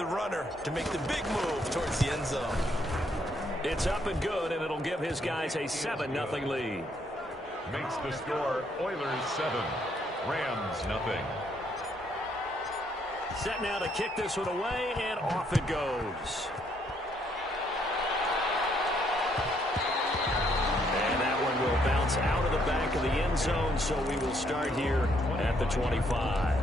the runner to make the big move towards the end zone. It's up and good, and it'll give his guys a 7-0 lead. Makes the score Oilers 7, Rams 0. Set now to kick this one away, and off it goes. And that one will bounce out of the back of the end zone, so we will start here at the 25.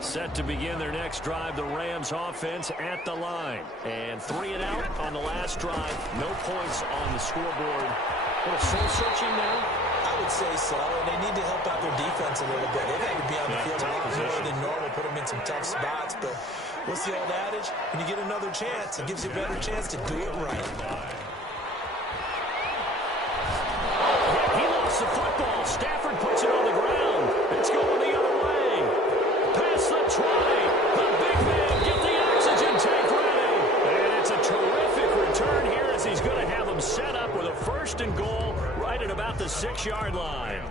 Set to begin their next drive, the Rams offense at the line. And 3 and out on the last drive. No points on the scoreboard. A little soul-searching now? I would say so, and they need to help out their defense a little bit. They've had to be on the field a lot more than normal, put them in some tough spots. But what's the old adage? When you get another chance, it gives you a better chance to do it right. He lost the football. Stafford puts it on the ground. It's going the other way. Pass the try. The big man, get the oxygen tank ready. And it's a terrific return here as he's going to have them set up with a 1st and goal right at about the 6-yard line.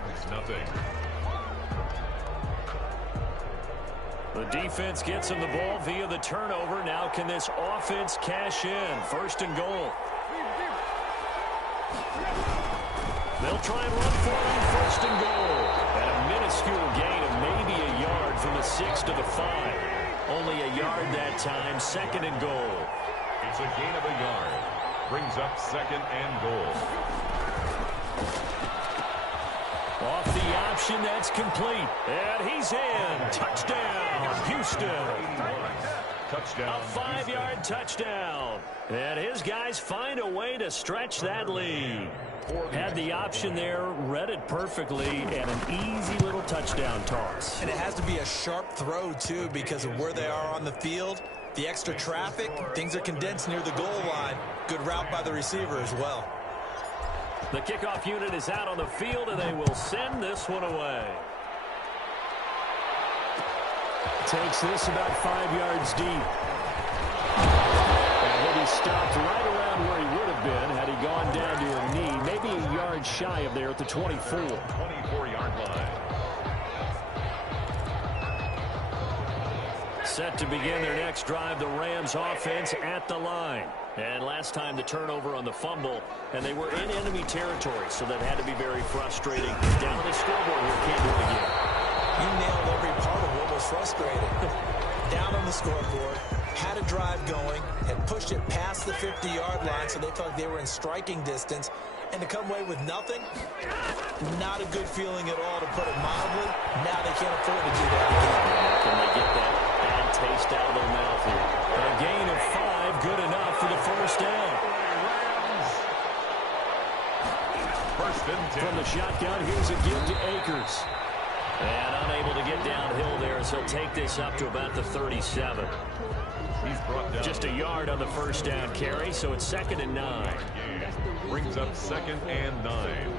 The defense gets him the ball via the turnover. Now can this offense cash in? 1st and goal. They'll try and run for it on 1st and goal. And a minuscule gain of maybe a yard from the 6 to the 5. Only a yard that time. 2nd and goal. It's a gain of a yard. Brings up 2nd and goal. Off the option, that's complete. And he's in. Touchdown, Houston. Touchdown. A 5-yard touchdown. And his guys find a way to stretch that lead. Had the option there, read it perfectly, and an easy little touchdown toss. And it has to be a sharp throw, too, because of where they are on the field. The extra traffic, things are condensed near the goal line. Good route by the receiver as well. The kickoff unit is out on the field, and they will send this one away. Takes this about 5 yards deep. And he'll be stopped right around where he would have been had he gone down to a knee. Maybe a yard shy of there at the 24. 24-yard line. Set to begin their next drive, the Rams offense at the line. And last time the turnover on the fumble, and they were in enemy territory, so that had to be very frustrating. Down the scoreboard here, can't do it again. You nailed every part of what was frustrating. Down on the scoreboard, had a drive going, had pushed it past the 50-yard line, so they felt like they were in striking distance. And to come away with nothing, not a good feeling at all, to put it mildly. Now they can't afford to do that again. Can they get that bad taste out of their mouth here? A gain of 5, good enough for the 1st down. From the shotgun, here's a give to Akers. And unable to get downhill there as he'll take this up to about the 37. He's brought down. Just a yard on the 1st down carry, so it's 2nd and 9. Brings up 2nd and 9.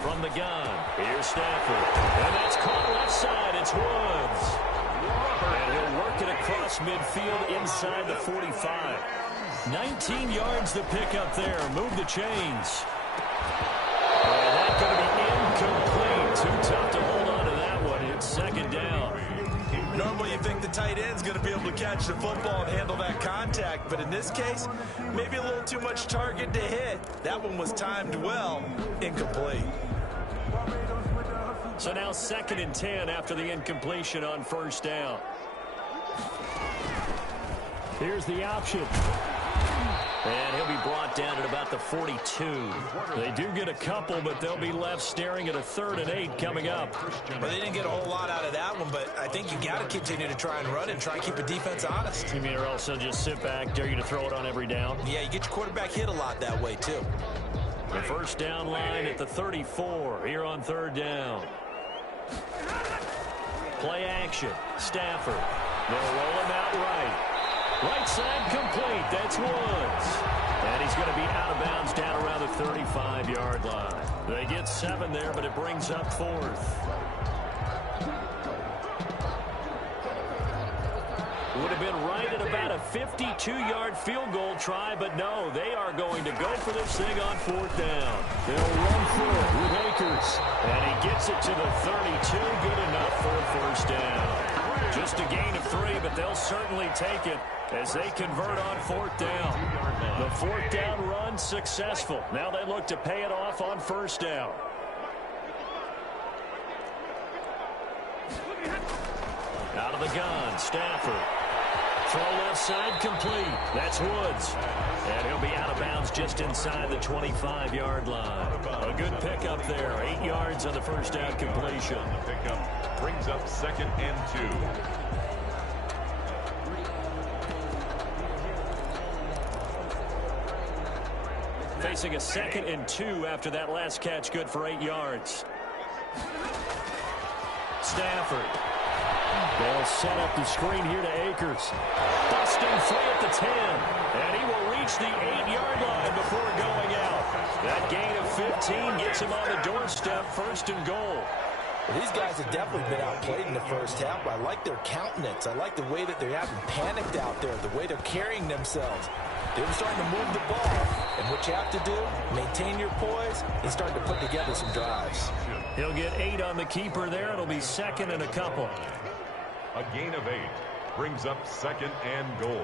From the gun, here's Stafford. And that's caught left side. It's Woods. And he'll work it across midfield inside the 45. 19 yards to pick up there. Move the chains. And that's going to be incomplete. Too tough to hold on to that one. It's 2nd down. Normally you think the tight end's going to be able to catch the football and handle that contact, but in this case, maybe a little too much target to hit. That one was timed well. Incomplete. So now 2nd and 10 after the incompletion on 1st down. Here's the option. And he'll be brought down at about the 42. They do get a couple, but they'll be left staring at a 3rd and 8 coming up. Well, they didn't get a whole lot out of that one, but I think you got to continue to try and run and try and keep the defense honest. You mean or also just sit back, dare you to throw it on every down? Yeah, you get your quarterback hit a lot that way, too. The 1st down line at the 34 here on 3rd down. Play action. Stafford. They'll roll him out right. Right side complete. That's Woods. And he's going to be out of bounds down around the 35-yard line. They get 7 there, but it brings up 4th. Would have been right at about a 52-yard field goal try, but no, they are going to go for this thing on 4th down. They'll run for it with Akers. And he gets it to the 32. Good enough for a 1st down. Just a gain of 3, but they'll certainly take it as they convert on 4th down. The 4th down run successful. Now they look to pay it off on 1st down. Out of the gun, Stafford. Throw left side complete. That's Woods. And he'll be out of bounds just inside the 25-yard line. A good pickup there. 8 yards on the 1st down completion. The pickup brings up 2nd and 2. Facing a 2nd and 2 after that last catch. Good for 8 yards. Stafford. They'll set up the screen here to Akers. Busting free at the 10. And he will reach the 8-yard line before going out. That gain of 15 gets him on the doorstep. 1st and goal. Well, these guys have definitely been outplayed in the 1st half. I like their countenance. I like the way that they haven't panicked out there, the way they're carrying themselves. They're starting to move the ball. And what you have to do, maintain your poise and start to put together some drives. He'll get 8 on the keeper there. It'll be 2nd and a couple. A gain of 8 brings up 2nd and goal.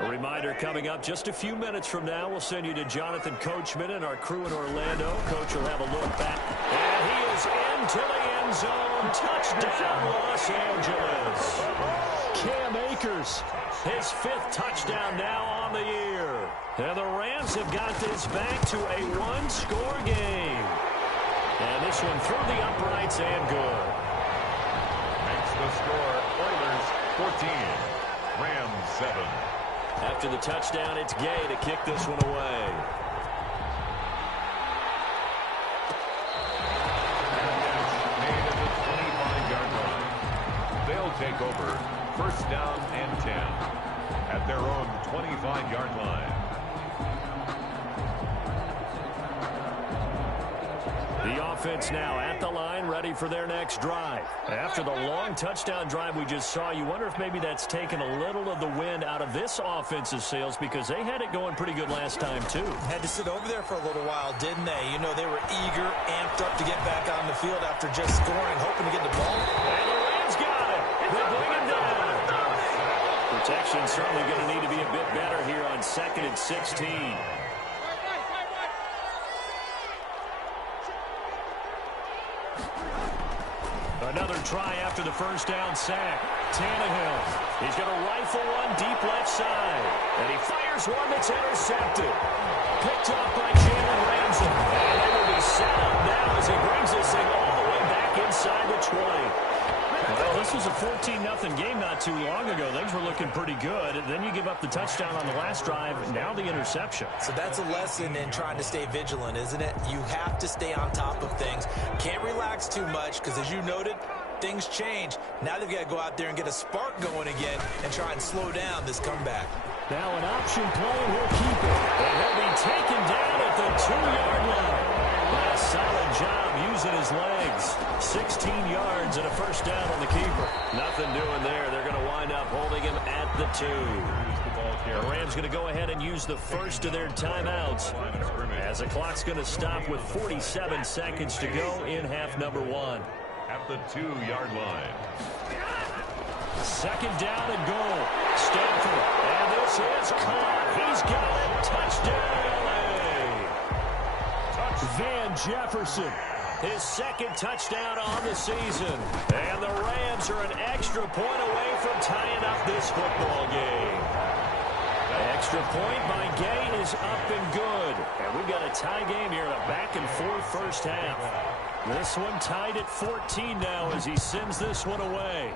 A reminder coming up just a few minutes from now. We'll send you to Jonathan Coachman and our crew in Orlando. Coach will have a look back. And he is into the end zone. Touchdown, Los Angeles. Cam Akers, his 5th touchdown now on the year. And the Rams have got this back to a 1-score game. And this one through the uprights and good. Makes the score Oilers 14, Rams 7. After the touchdown, it's Gay to kick this one away. Made at the 25-yard line. They'll take over 1st down and 10 at their own 25-yard line. The offense now at the line, ready for their next drive. After the long touchdown drive we just saw, you wonder if maybe that's taken a little of the wind out of this offense's sails, because they had it going pretty good last time, too. Had to sit over there for a little while, didn't they? You know, they were eager, amped up to get back on the field after just scoring, hoping to get the ball. And the Rams got it. They bring him down. Protection certainly going to need to be a bit better here on 2nd and 16. Another try after the 1st down sack. Tannehill. He's going to rifle one deep left side. And he fires one that's intercepted. Picked up by Jalen Ramsey. And they will be set up now as he brings this thing all the way back inside the 20. Well, this was a 14-0 game not too long ago. Things were looking pretty good. And then you give up the touchdown on the last drive. Now the interception. So that's a lesson in trying to stay vigilant, isn't it? You have to stay on top of things. Can't relax too much because, as you noted, things change. Now they've got to go out there and get a spark going again and try and slow down this comeback. Now an option play, and he'll keep it. And he'll be taken down at the 2-yard line. A solid job using his legs. 16 yards and a 1st down on the keeper. Nothing doing there. They're going to wind up holding him at the 2. The Rams going to go ahead and use the first of their timeouts as the clock's going to stop with 47 seconds to go in half number 1. At the 2-yard line. 2nd down and goal. Stafford. And this is caught. He's got it. Touchdown, LA. Van Jefferson. His 2nd touchdown on the season. And the Rams are an extra point away from tying up this football game. Extra point by Gay is up and good. And we've got a tie game here in a back-and-forth 1st half. This one tied at 14 now as he sends this one away.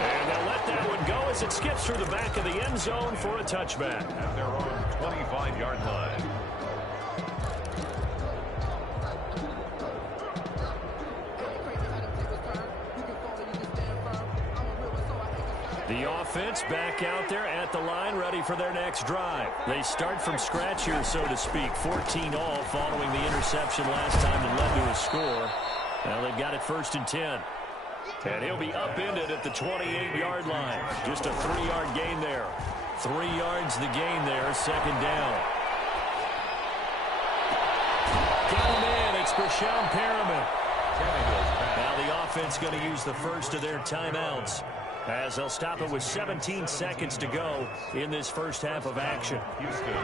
And they'll let that one go as as it skips through the back of the end zone for a touchback. At their own 25-yard line. The offense back out there at the line, ready for their next drive. They start from scratch here, so to speak. 14 all following the interception last time that led to a score. Now they've got it 1st and 10. And he'll be upended at the 28-yard line. Just a 3-yard gain there. 3 yards the gain there, 2nd down. Got him in. It's Brashon Perriman. Now the offense going to use the first of their timeouts, as they'll stop it with 17 seconds to go in this first half of action. Houston.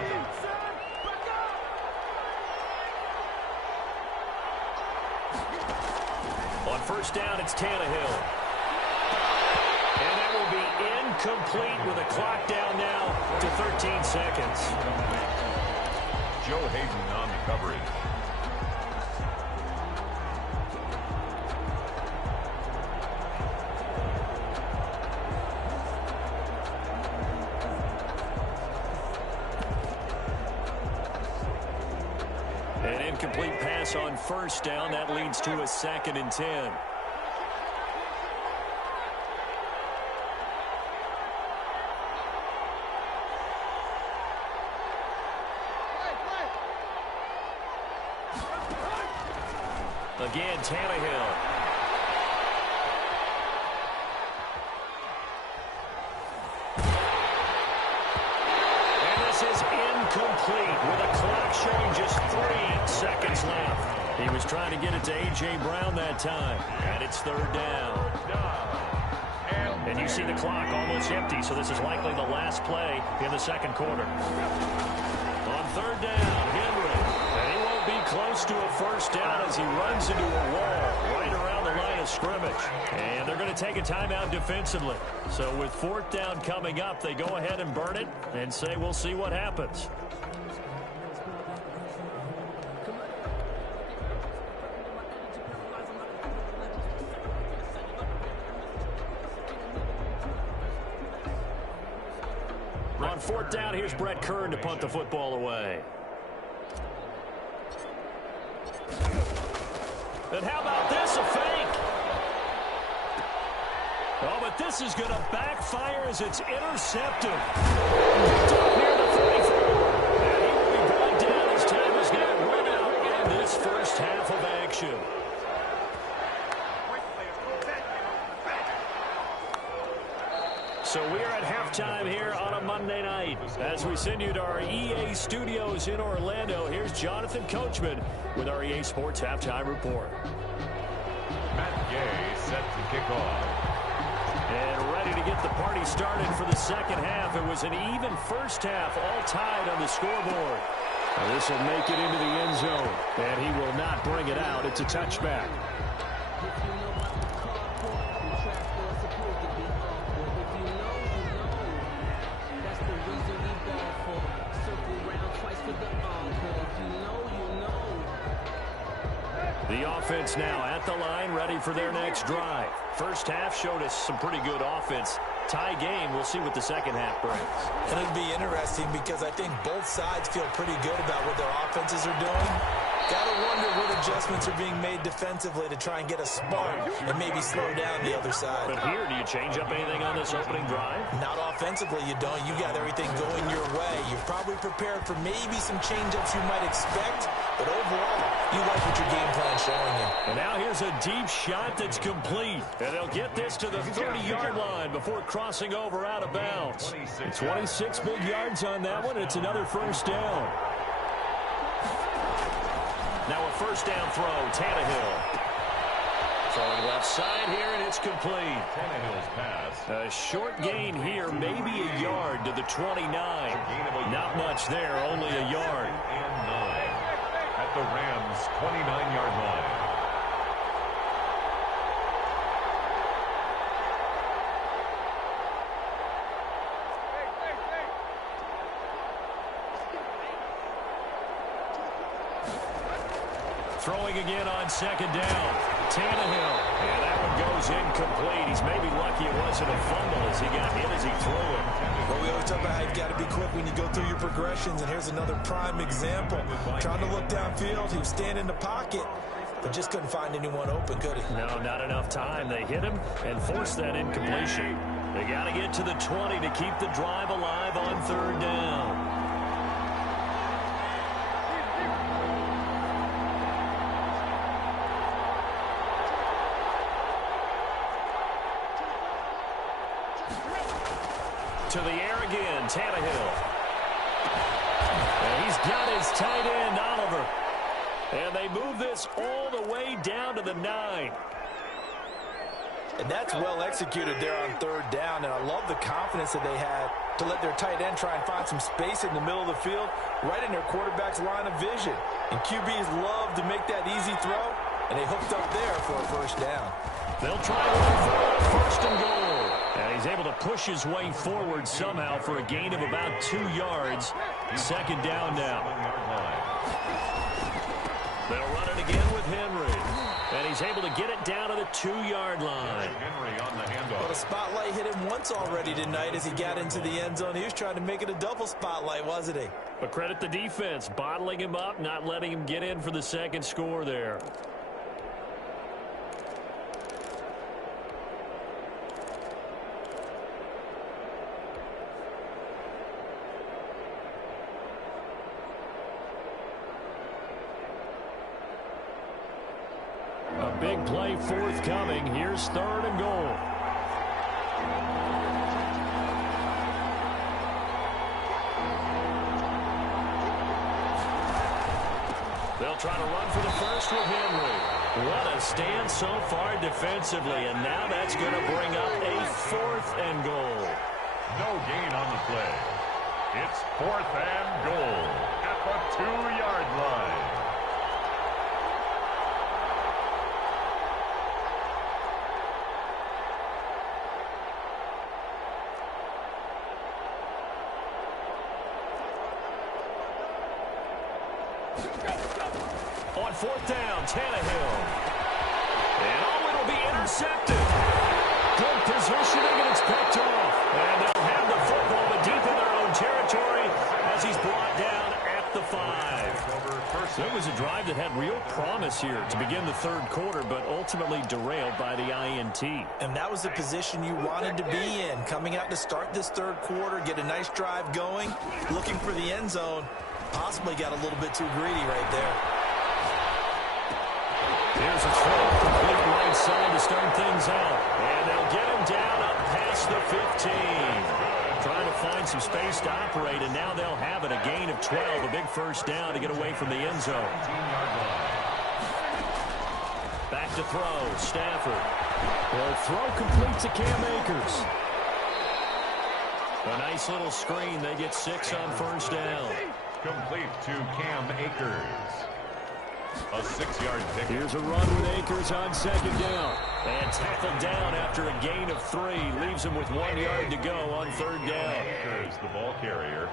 On 1st down, it's Tannehill. And that will be incomplete with a clock down now to 13 seconds. Joe Hayden on the coverage. An incomplete pass on 1st down. That leads to a 2nd and 10. Again, Tannehill. And this is incomplete with a clock showing just 3 seconds left. He was trying to get it to A.J. Brown that time. And it's 3rd down. And you see the clock almost empty, so this is likely the last play in the 2nd quarter. On 3rd down, Henry. And he won't be close to a 1st down as he runs into a wall right around the line of scrimmage. And they're going to take a timeout defensively. So with 4th down coming up, they go ahead and burn it and say we'll see what happens. On 4th down, here's Brett Kern to punt the football away. And how about this, a fake? Oh, but this is going to backfire as it's intercepted. Picked up near the 34. And he will be brought down as time is going to run out in this first half of action. So we are at halftime here on a Monday night. As we send you to our EA studios in Orlando, here's Jonathan Coachman with our EA Sports Halftime Report. Matt Gay set to kick off. And ready to get the party started for the 2nd half. It was an even first half, all tied on the scoreboard. Now this will make it into the end zone, and he will not bring it out. It's a touchback. The offense now at the line, ready for their next drive. First half showed us some pretty good offense. Tie game. We'll see what the 2nd half brings. And it'll be interesting because I think both sides feel pretty good about what their offenses are doing. Got to wonder what adjustments are being made defensively to try and get a spark and maybe slow down the other side. But here, do you change up anything on this opening drive? Not offensively, you don't. You got everything going your way. You're probably prepared for maybe some change-ups you might expect, but overall, you like what your game plan's showing you. And now here's a deep shot that's complete. And they'll get this to the 30-yard line before crossing over out of bounds. 26 big yards on that one, and it's another 1st down. Now a 1st down throw, Tannehill. Throwing left side here, and it's complete. Tannehill's pass. A short gain here, maybe a yard to the 29. Not much there, only a yard. And 9 at the Rams' 29-yard line. Throwing again on 2nd down. Tannehill. And that one goes incomplete. He's maybe lucky it wasn't a fumble as he got hit as he threw it. Well, we always talk about how you've got to be quick when you go through your progressions, and here's another prime example. Trying to look downfield, he was standing in the pocket, but just couldn't find anyone open, could he? No, not enough time. They hit him and forced that incompletion. They got to get to the 20 to keep the drive alive on third down. To the air again, Tannehill. And he's got his tight end, Oliver. And they move this all the way down to the 9. And that's well executed there on third down, and I love the confidence that they had to let their tight end try and find some space in the middle of the field, right in their quarterback's line of vision. And QBs love to make that easy throw, and they hooked up there for a first down. They'll try to run for it, first and goal. And he's able to push his way forward somehow for a gain of about 2 yards. Second down now. They'll run it again with Henry. And he's able to get it down to the 2-yard line. Henry on the handoff. Well, the spotlight hit him once already tonight as he got into the end zone. He was trying to make it a double spotlight, wasn't he? But credit the defense, bottling him up, not letting him get in for the second score there. A big play forthcoming. Here's third and goal. They'll try to run for the first with Henry. What a stand so far defensively, and now that's going to bring up a fourth and goal. No gain on the play. It's fourth and goal at the 2-yard line. On fourth down, Tannehill. And it'll be intercepted. Good positioning, and it's picked off. And they'll have the football, but deep in their own territory as he's brought down at the 5. There was a drive that had real promise here to begin the third quarter, but ultimately derailed by the INT. And that was the position you wanted to be in. Coming out to start this third quarter, get a nice drive going, looking for the end zone. Possibly got a little bit too greedy right there. Here's a throw, complete right side to start things out. And they'll get him down up past the 15. Trying to find some space to operate, and now they'll have it. A gain of 12, a big first down to get away from the end zone. Back to throw, Stafford. Well, throw complete to Cam Akers. A nice little screen. They get 6 on first down. Complete to Cam Akers. A 6-yard pick. Here's a run with Akers on second down. And tackled down after a gain of 3. Leaves him with 1 yard to go on third down. Akers, the ball carrier.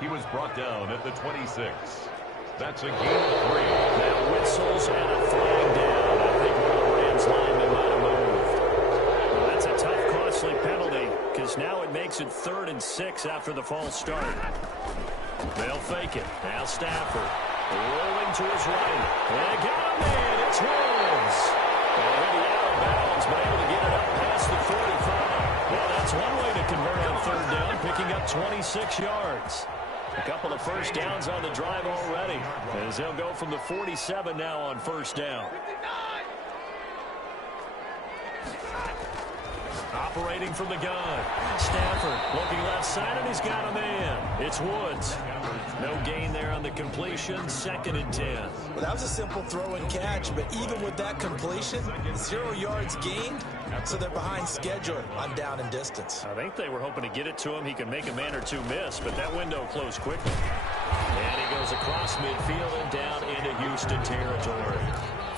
He was brought down at the 26. That's a gain of 3. Now whistles and a flag down. I think one of the Rams linemen might have moved. Well, that's a tough, costly penalty because now it makes it 3rd and 6 after the false start. They'll fake it. Now Stafford. Rolling to his right. And got him in. It's Woods. Already out of bounds, but able to get it up past the 45. Well, that's one way to convert on third down, picking up 26 yards. A couple of first downs on the drive already, as they'll go from the 47 now on first down. Operating from the gun. Stafford looking left side, and he's got a man. It's Woods. No gain there on the completion. 2nd and 10. Well, that was a simple throw and catch, but even with that completion, 0 yards gained, so they're behind schedule on down and distance. I think they were hoping to get it to him. He can make a man or two miss, but that window closed quickly. And he goes across midfield and down into Houston territory.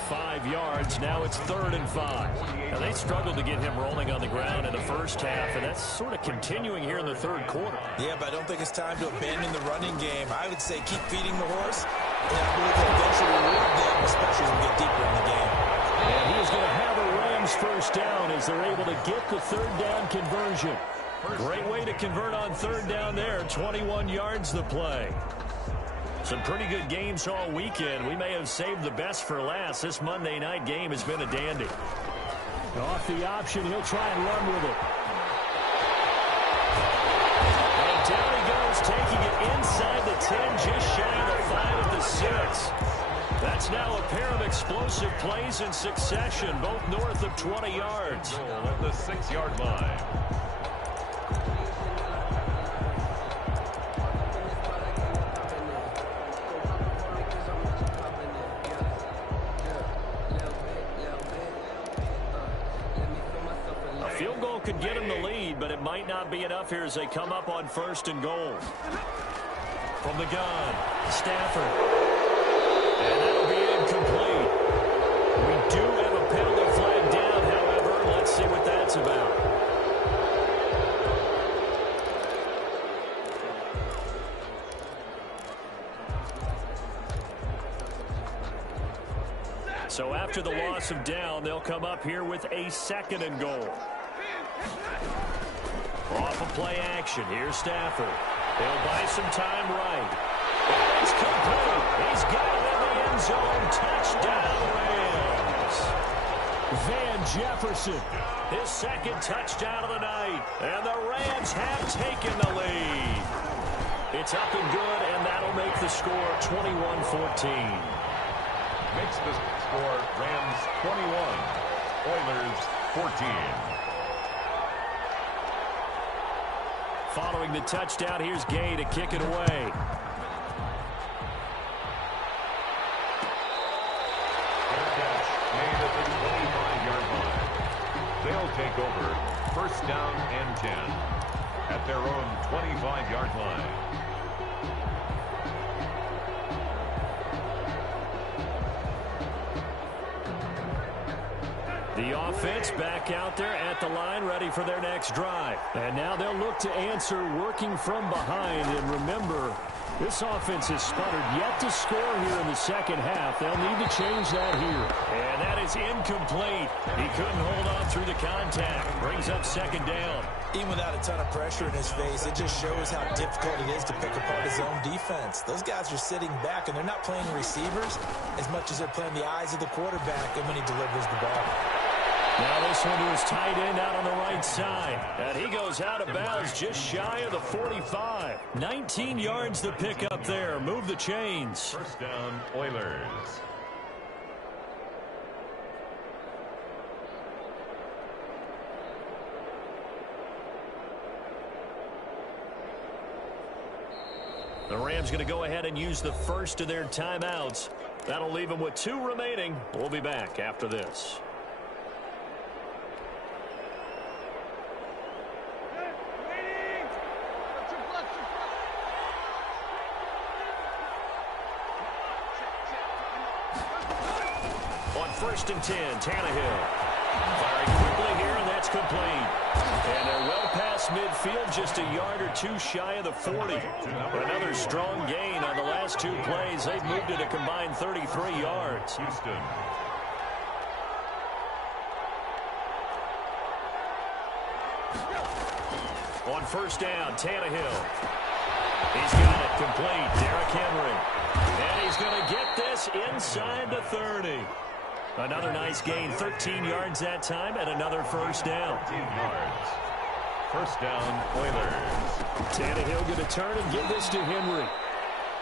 5 yards. Now it's 3rd and 5. Now they struggled to get him rolling on the ground in the first half, and that's sort of continuing here in the third quarter. Yeah, but I don't think it's time to abandon the running game. I would say keep feeding the horse, and I believe they'll eventually reward them, especially as we get deeper in the game. And he is going to have a Rams first down as they're able to get the third down conversion. Great way to convert on third down there. 21 yards the play. Some pretty good games all weekend. We may have saved the best for last. This Monday night game has been a dandy. Off the option, he'll try and run with it. And down he goes, taking it inside the 10, just shy of the 5 at the 6. That's now a pair of explosive plays in succession, both north of 20 yards. Goal at the 6-yard line. Field goal could get him the lead, but it might not be enough here as they come up on 1st and goal. From the gun, Stafford. And that'll be incomplete. We do have a penalty flag down, however. Let's see what that's about. So after the loss of down, they'll come up here with a 2nd and goal. Off of play action. Here's Stafford. He'll buy some time right. It's complete. He's got it in the end zone. Touchdown, Rams. Van Jefferson. His 2nd touchdown of the night. And the Rams have taken the lead. It's up and good, and that'll make the score 21-14. Makes the score Rams 21, Oilers 14. Following the touchdown, here's Gay to kick it away. Catch made at the 25-yard line. They'll take over 1st down and 10 at their own 25-yard line. The offense back out there at the line, ready for their next drive. And now they'll look to answer working from behind. And remember, this offense has sputtered yet to score here in the 2nd half. They'll need to change that here. And that is incomplete. He couldn't hold on through the contact. Brings up 2nd down. Even without a ton of pressure in his face, it just shows how difficult it is to pick apart his own defense. Those guys are sitting back, and they're not playing receivers as much as they're playing the eyes of the quarterback and when he delivers the ball. Now this one to his tight end out on the right side. And he goes out of bounds just shy of the 45. 19 yards to pick up there. Move the chains. 1st down, Oilers. The Rams going to go ahead and use the first of their timeouts. That'll leave them with 2 remaining. We'll be back after this. On 1st and 10, Tannehill. Firing quickly here, and that's complete. And they're well past midfield, just a yard or 2 shy of the 40. Another strong gain on the last 2 plays. They've moved it a combined 33 yards. Houston. On 1st down, Tannehill. He's got it complete. Derrick Henry. And he's going to get this inside the 30. Another nice gain, 13 yards that time, and another 1st down. 13 yards. 1st down, Oilers. Tannehill going to turn and give this to Henry.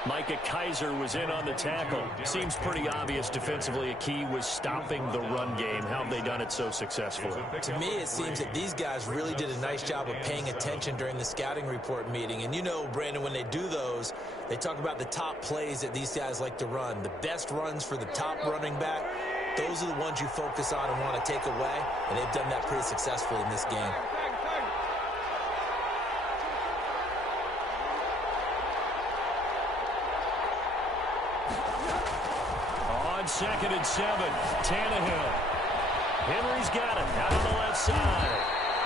Micah Kaiser was in on the tackle. Seems pretty obvious defensively a key was stopping the run game. How have they done it so successfully? To me, it seems that these guys really did a nice job of paying attention during the scouting report meeting. And you know, Brandon, when they do those, they talk about the top plays that these guys like to run. The best runs for the top running back, those are the ones you focus on and want to take away. And they've done that pretty successfully in this game. On 2nd and 7, Tannehill. Henry's got it out on the left side.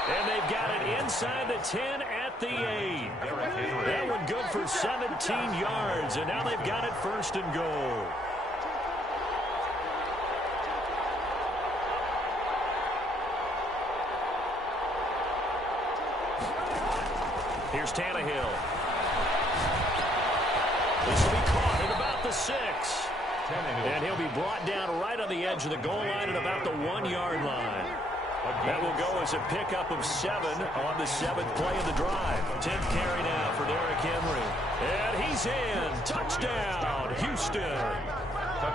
And they've got it inside the 10 at the 8. That one good for 17 yards. And now they've got it 1st and goal. Here's Tannehill. This will be caught at about the 6. And he'll be brought down right on the edge of the goal line at about the 1-yard line. That will go as a pickup of 7 on the 7th play of the drive. 10th carry now for Derrick Henry. And he's in. Touchdown, Houston.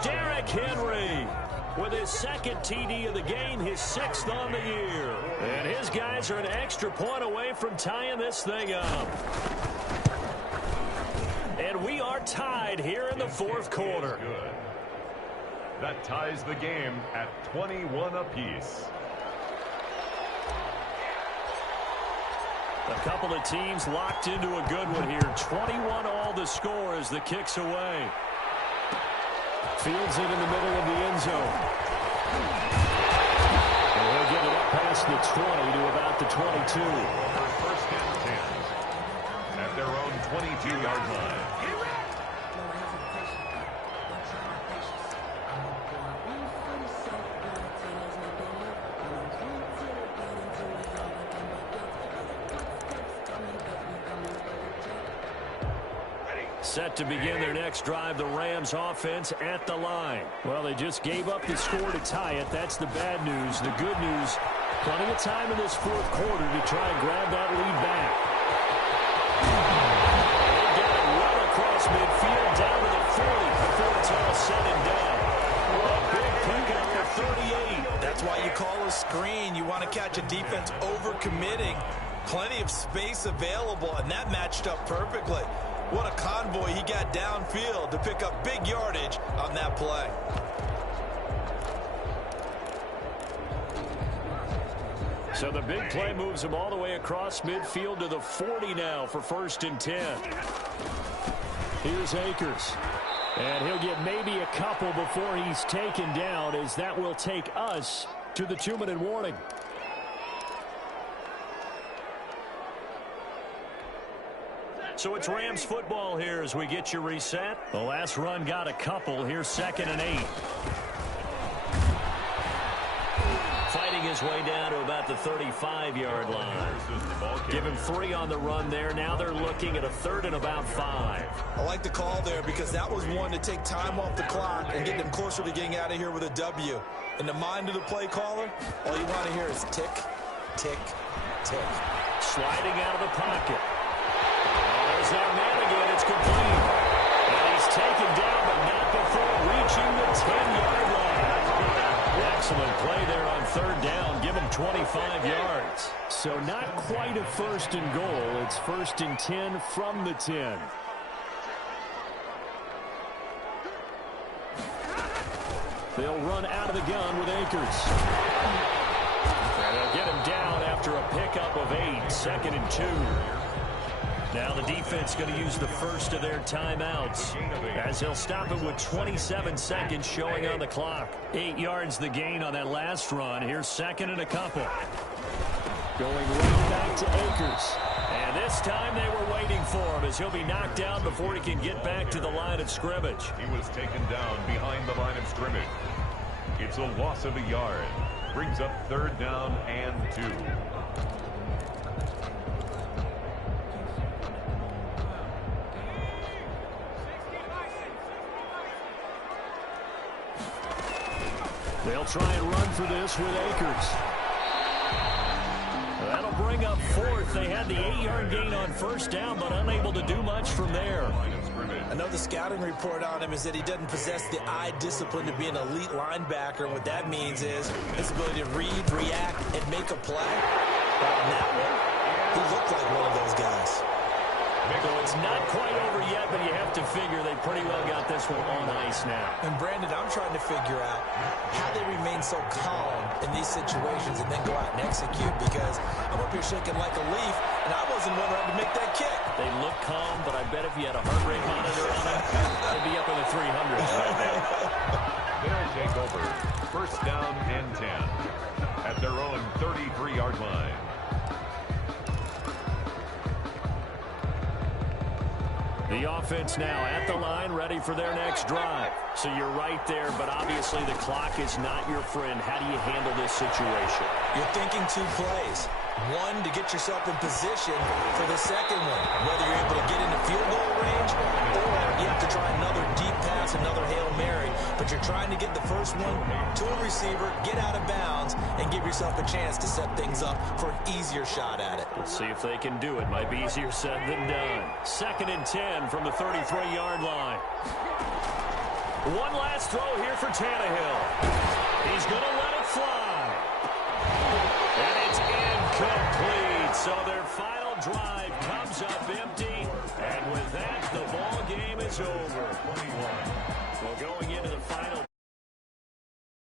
Derrick Henry with his 2nd TD of the game, his 6th on the year. And his guys are an extra point away from tying this thing up. And we are tied here in the 4th quarter. That ties the game at 21 apiece. A couple of teams locked into a good one here. 21 all the score as the kick's away. Fields it in the middle of the end zone. And he'll get it up past the 20 to about the 22. First and 10 at their own 22-yard line. Set to begin their next drive, the Rams offense at the line. Well, they just gave up the score to tie it. That's the bad news. The good news, plenty of time in this 4th quarter to try and grab that lead back. They get it right across midfield down to the 40 before it's all said and done. A big pickup for 38. That's why you call a screen. You want to catch a defense overcommitting. Plenty of space available, and that matched up perfectly. What a convoy he got downfield to pick up big yardage on that play. So the big play moves him all the way across midfield to the 40 now for 1st and 10. Here's Akers. And he'll get maybe a couple before he's taken down, as that will take us to the 2-minute warning. So it's Rams football here as we get you reset. The last run got a couple. Here's 2nd and 8. Fighting his way down to about the 35-yard line. Give him 3 on the run there. Now they're looking at a 3rd and about 5. I like the call there because that was one to take time off the clock and get them closer to getting out of here with a W. In the mind of the play caller, all you want to hear is tick, tick, tick. Sliding out of the pocket. There's that man again. It's complete. And he's taken down, but not before reaching the 10-yard line. Excellent play there on 3rd down. Give him 25 yards. So not quite a 1st and goal. It's 1st and 10 from the 10. They'll run out of the gun with Akers. And they'll get him down after a pickup of 8. 2nd and 2. Now the defense going to use the first of their timeouts as they'll stop it with 27 seconds showing on the clock. 8 yards the gain on that last run. Here's 2nd and a couple. Going right back to Akers. And this time they were waiting for him as he'll be knocked down before he can get back to the line of scrimmage. He was taken down behind the line of scrimmage. It's a loss of a yard. Brings up 3rd down and 2. They'll try and run for this with Akers. That'll bring up 4th. They had the 8-yard gain on 1st down, but unable to do much from there. I know the scouting report on him is that he doesn't possess the eye discipline to be an elite linebacker. And what that means is his ability to read, react, and make a play. But on that one, he looked like one of those guys. So it's not quite over yet, but you have to figure they pretty well got this one on ice now. And Brandon, I'm trying to figure out how they remain so calm in these situations and then go out and execute, because I'm up here shaking like a leaf, and I wasn't one ready to make that kick. They look calm, but I bet if you had a heart rate monitor on them, they'd be up in the 300s right now. They'll take over 1st down and 10 at their own 33-yard line. The offense now at the line, ready for their next drive. So you're right there, but obviously the clock is not your friend. How do you handle this situation? You're thinking 2 plays. One, to get yourself in position for the second one, whether you're able to get into field goal range or you have to try another deep pass, another Hail Mary. But you're trying to get the first one to a receiver, get out of bounds, and give yourself a chance to set things up for an easier shot at it. Let's see if they can do it. Might be easier said than done. 2nd and 10 from the 33-yard line. One last throw here for Tannehill. He's going to let it fly.